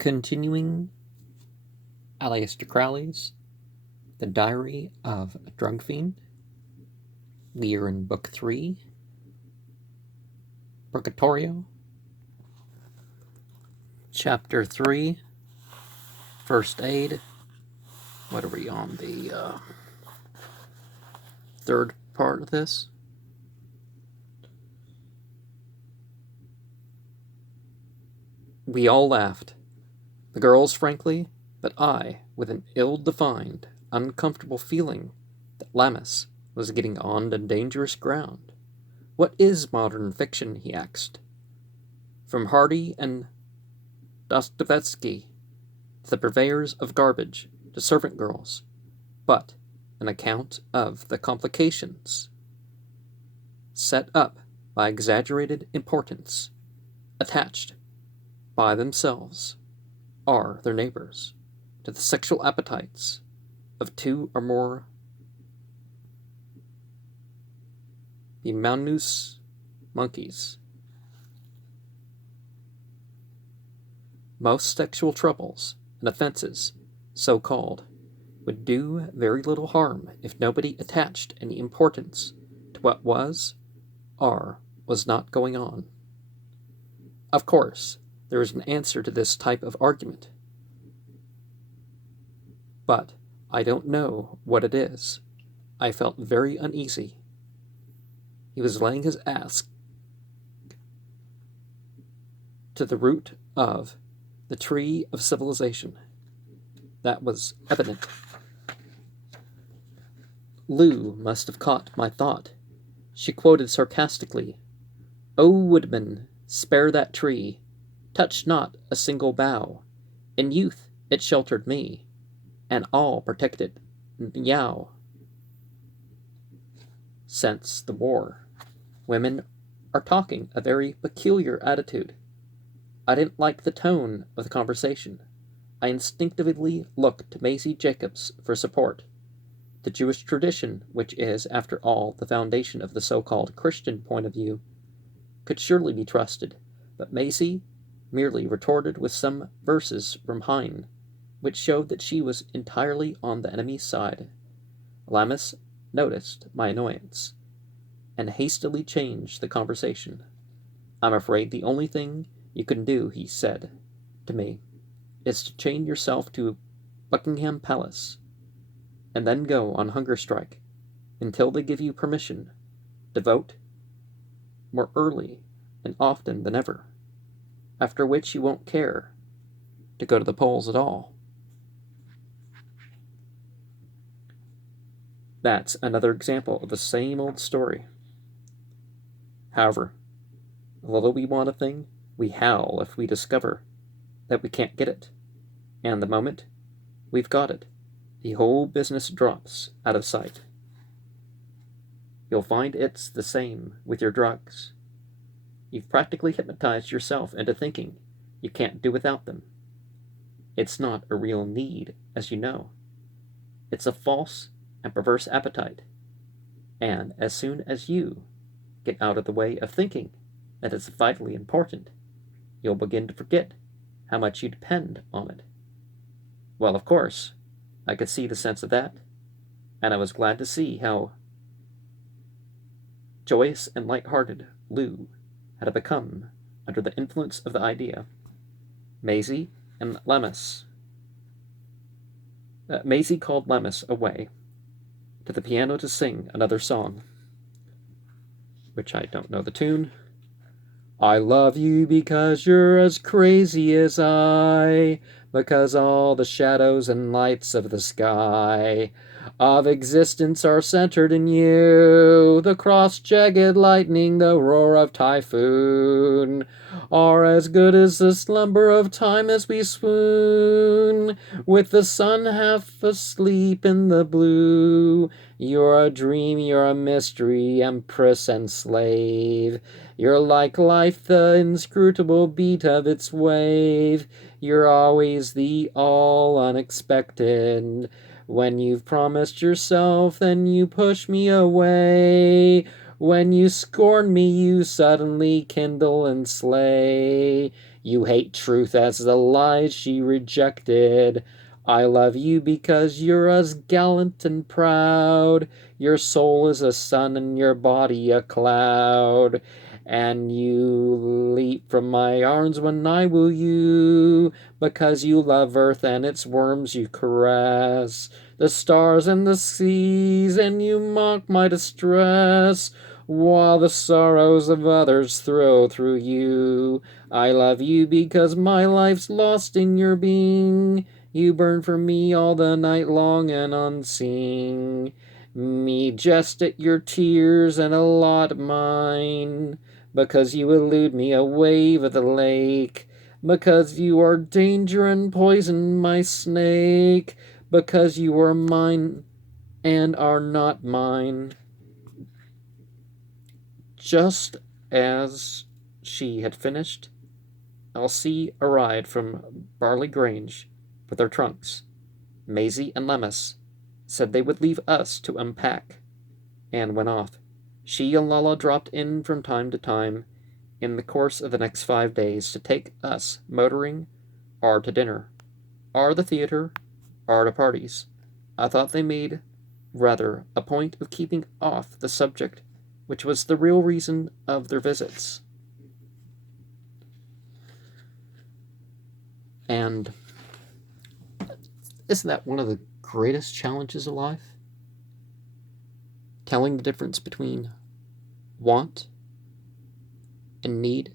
Continuing Aleister Crowley's The Diary of a Drug Fiend. We are in Book 3, Purgatorio, Chapter 3, First Aid. What are we on, the third part of this? We all laughed. The girls, frankly, but I, with an ill-defined, uncomfortable feeling that Lammas was getting on to dangerous ground. What is modern fiction, he asked. From Hardy and Dostoevsky, to the purveyors of garbage, to servant girls, but an account of the complications set up by exaggerated importance, attached by themselves are their neighbors, to the sexual appetites of two or more Bimanus monkeys. Most sexual troubles and offenses, so called, would do very little harm if nobody attached any importance to what was or was not going on. Of course, there is an answer to this type of argument, but I don't know what it is. I felt very uneasy. He was laying his axe to the root of the tree of civilization. That was evident. Lou must have caught my thought. She quoted sarcastically, "O woodman, spare that tree. Touch not a single bough. In youth it sheltered me, and all protected Yao." Since the war, women are talking a very peculiar attitude. I didn't like the tone of the conversation. I instinctively looked to Maisie Jacobs for support. The Jewish tradition, which is, after all, the foundation of the so-called Christian point of view, could surely be trusted, but Maisie merely retorted with some verses from Heine, which showed that she was entirely on the enemy's side. Lammas noticed my annoyance, and hastily changed the conversation. "I'm afraid the only thing you can do," he said to me, "is to chain yourself to Buckingham Palace, and then go on hunger strike until they give you permission to vote more early and often than ever, after which you won't care to go to the polls at all." That's another example of the same old story. However, although we want a thing, we howl if we discover that we can't get it, and the moment we've got it, the whole business drops out of sight. You'll find it's the same with your drugs. You've practically hypnotized yourself into thinking you can't do without them. It's not a real need, as you know. It's a false and perverse appetite. And as soon as you get out of the way of thinking that it's vitally important, you'll begin to forget how much you depend on it. Well, of course, I could see the sense of that, and I was glad to see how joyous and light-hearted Lou had become under the influence of the idea. Maisie called Lammas away to the piano to sing another song, which I don't know the tune. "I love you because you're as crazy as I, because all the shadows and lights of the sky of existence are centered in you. The cross-jagged lightning, the roar of typhoon, are as good as the slumber of time as we swoon. With the sun half asleep in the blue, you're a dream, you're a mystery, empress and slave. You're like life, the inscrutable beat of its wave. You're always the all unexpected. When you've promised yourself, then you push me away. When you scorn me, you suddenly kindle and slay. You hate truth as the lies she rejected. I love you because you're as gallant and proud. Your soul is a sun and your body a cloud. And you leap from my arms when I woo you, because you love earth and its worms you caress, the stars and the seas, and you mock my distress, while the sorrows of others thrill through you. I love you because my life's lost in your being. You burn for me all the night long and unseen. Me jest at your tears and a lot mine, because you elude me a wave of the lake, because you are danger and poison, my snake, because you are mine and are not mine. Just as she had finished, Elsie arrived from Barley Grange with their trunks. Maisie and Lemus said they would leave us to unpack, and went off. She and Lala dropped in from time to time in the course of the next 5 days to take us motoring, or to dinner, or the theater, or to parties. I thought they made rather a point of keeping off the subject, which was the real reason of their visits. And isn't that one of the greatest challenges of life? Telling the difference between want and need.